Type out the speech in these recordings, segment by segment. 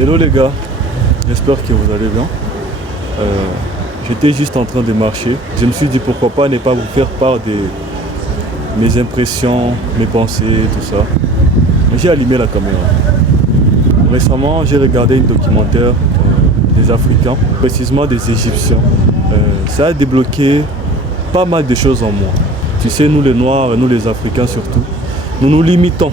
Hello les gars, j'espère que vous allez bien. J'étais juste en train de marcher. Je me suis dit pourquoi pas ne pas vous faire part de mes impressions, mes pensées, tout ça. J'ai allumé la caméra. Récemment, j'ai regardé un documentaire des Africains, précisément des Égyptiens. Ça a débloqué pas mal de choses en moi. Tu sais, nous les Noirs, nous les Africains surtout, nous nous limitons.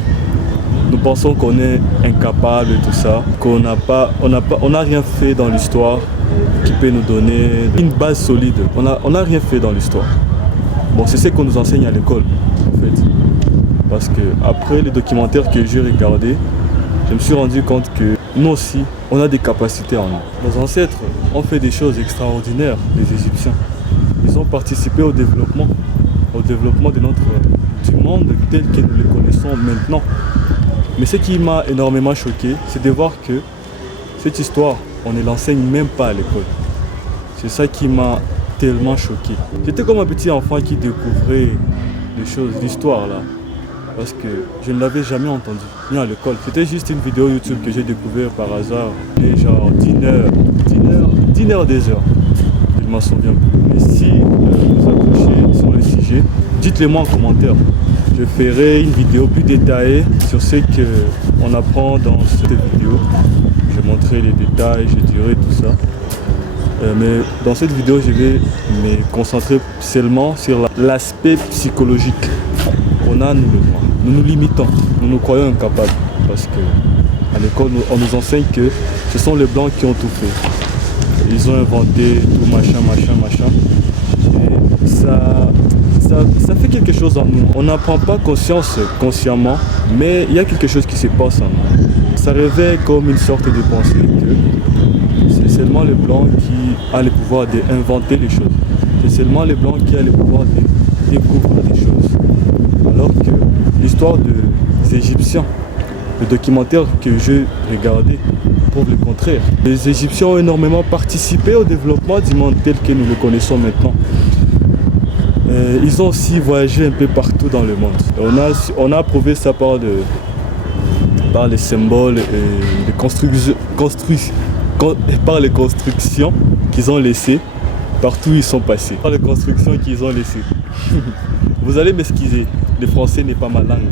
Nous pensons qu'on est incapable et tout ça, qu'on n'a rien fait dans l'histoire qui peut nous donner une base solide. On n'a rien fait dans l'histoire. Bon, c'est ce qu'on nous enseigne à l'école, en fait. Parce que après les documentaires que j'ai regardés, je me suis rendu compte que nous aussi, on a des capacités en nous. Nos ancêtres ont fait des choses extraordinaires, les Égyptiens. Ils ont participé au développement du monde tel que nous le connaissons maintenant. Mais ce qui m'a énormément choqué, c'est de voir que cette histoire, on ne l'enseigne même pas à l'école. C'est ça qui m'a tellement choqué. J'étais comme un petit enfant qui découvrait des choses, l'histoire là. Parce que je ne l'avais jamais entendu, ni à l'école. C'était juste une vidéo YouTube que j'ai découvert par hasard. Et genre 10 heures, des heures. Je m'en souviens plus. Mais si vous accrochez sur le sujet, dites-le moi en commentaire. Je ferai une vidéo plus détaillée sur ce qu'on apprend dans cette vidéo. Je vais montrer les détails, je dirai tout ça. Mais dans cette vidéo, je vais me concentrer seulement sur l'aspect psychologique qu'on a, nous les Noirs. Nous nous limitons, nous nous croyons incapables. Parce qu'à l'école, on nous enseigne que ce sont les Blancs qui ont tout fait. Ils ont inventé tout machin. Et ça fait quelque chose en nous. On n'apprend pas conscience consciemment, mais il y a quelque chose qui se passe en nous. Ça réveille comme une sorte de pensée que c'est seulement les Blancs qui ont le pouvoir d'inventer les choses. C'est seulement les Blancs qui ont le pouvoir de découvrir des choses. Alors que l'histoire des Égyptiens, le documentaire que j'ai regardé, prouve le contraire. Les Égyptiens ont énormément participé au développement du monde tel que nous le connaissons maintenant. Ils ont aussi voyagé un peu partout dans le monde. On a prouvé ça par les symboles et par les constructions qu'ils ont laissées partout où ils sont passés. Par les constructions qu'ils ont laissées. Vous allez m'excuser, le français n'est pas ma langue.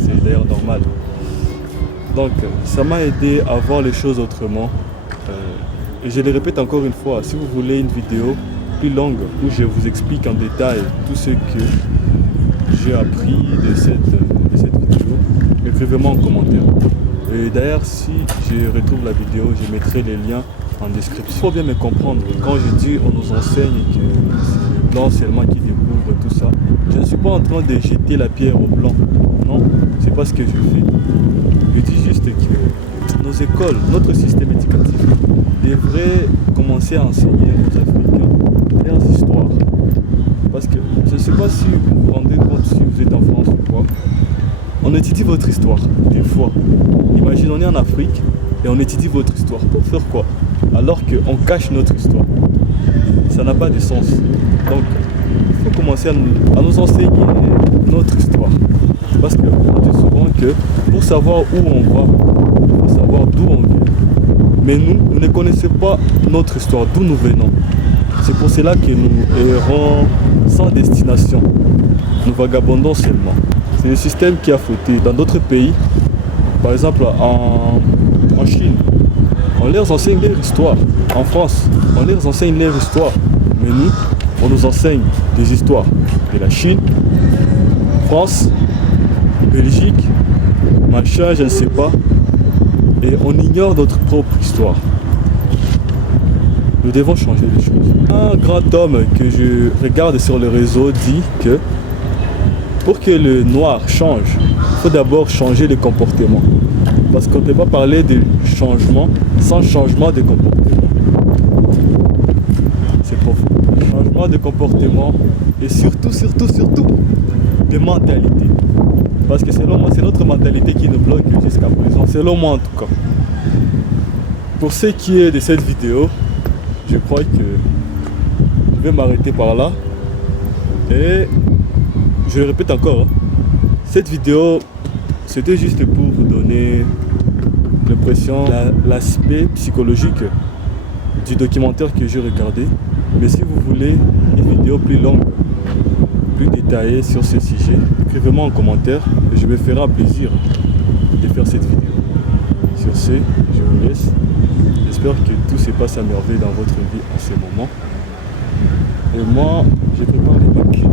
C'est d'ailleurs normal. Donc ça m'a aidé à voir les choses autrement. Et je le répète encore une fois, si vous voulez une vidéo plus longue où je vous explique en détail tout ce que j'ai appris de cette vidéo, écrivez-moi en commentaire. Et d'ailleurs, si je retrouve la vidéo, je mettrai les liens en description. Il faut bien me comprendre, quand je dis on nous enseigne que c'est les Blancs seulement qui découvrent tout ça, je ne suis pas en train de jeter la pierre aux Blancs. Non, c'est pas ce que je fais. Je dis juste que nos écoles, notre système éducatif devrait commencer à enseigner aux Africains leurs histoires. Parce que je ne sais pas si vous vous rendez compte si vous êtes en France ou quoi. On étudie votre histoire, des fois. Imagine, on est en Afrique et on étudie votre histoire. Pour faire quoi? Alors qu'on cache notre histoire. Ça n'a pas de sens. Donc, il faut commencer à nous enseigner notre histoire. Parce qu'on dit souvent que pour savoir où on va, il faut savoir d'où on vient. Mais nous ne connaissons pas notre histoire, d'où nous venons. C'est pour cela que nous errons sans destination. Nous vagabondons seulement. C'est le système qui a fauté. Dans d'autres pays, par exemple en Chine, on leur enseigne leur histoire. En France, on leur enseigne leur histoire. Mais nous, on nous enseigne des histoires de la Chine, France, Belgique, machin, je ne sais pas. Et on ignore notre propre histoire. Nous devons changer les choses. Un grand homme que je regarde sur le réseau dit que pour que le noir change, il faut d'abord changer le comportement. Parce qu'on ne peut pas parler de changement sans changement de comportement. C'est profond. Changement de comportement et surtout de mentalité. Parce que selon moi, c'est notre mentalité qui nous bloque jusqu'à présent. Selon moi en tout cas. Pour ce qui est de cette vidéo, je crois que je vais m'arrêter par là. Et je le répète encore, cette vidéo, c'était juste pour vous donner le l'impression, l'aspect psychologique du documentaire que j'ai regardé. Mais si vous voulez une vidéo plus longue, plus détaillée sur ce sujet, écrivez-moi en commentaire et je me ferai un plaisir de faire cette vidéo. Sur ce, je vous laisse. J'espère que tout se passe à merveille dans votre vie en ce moment. Et moi, je prépare les bacs.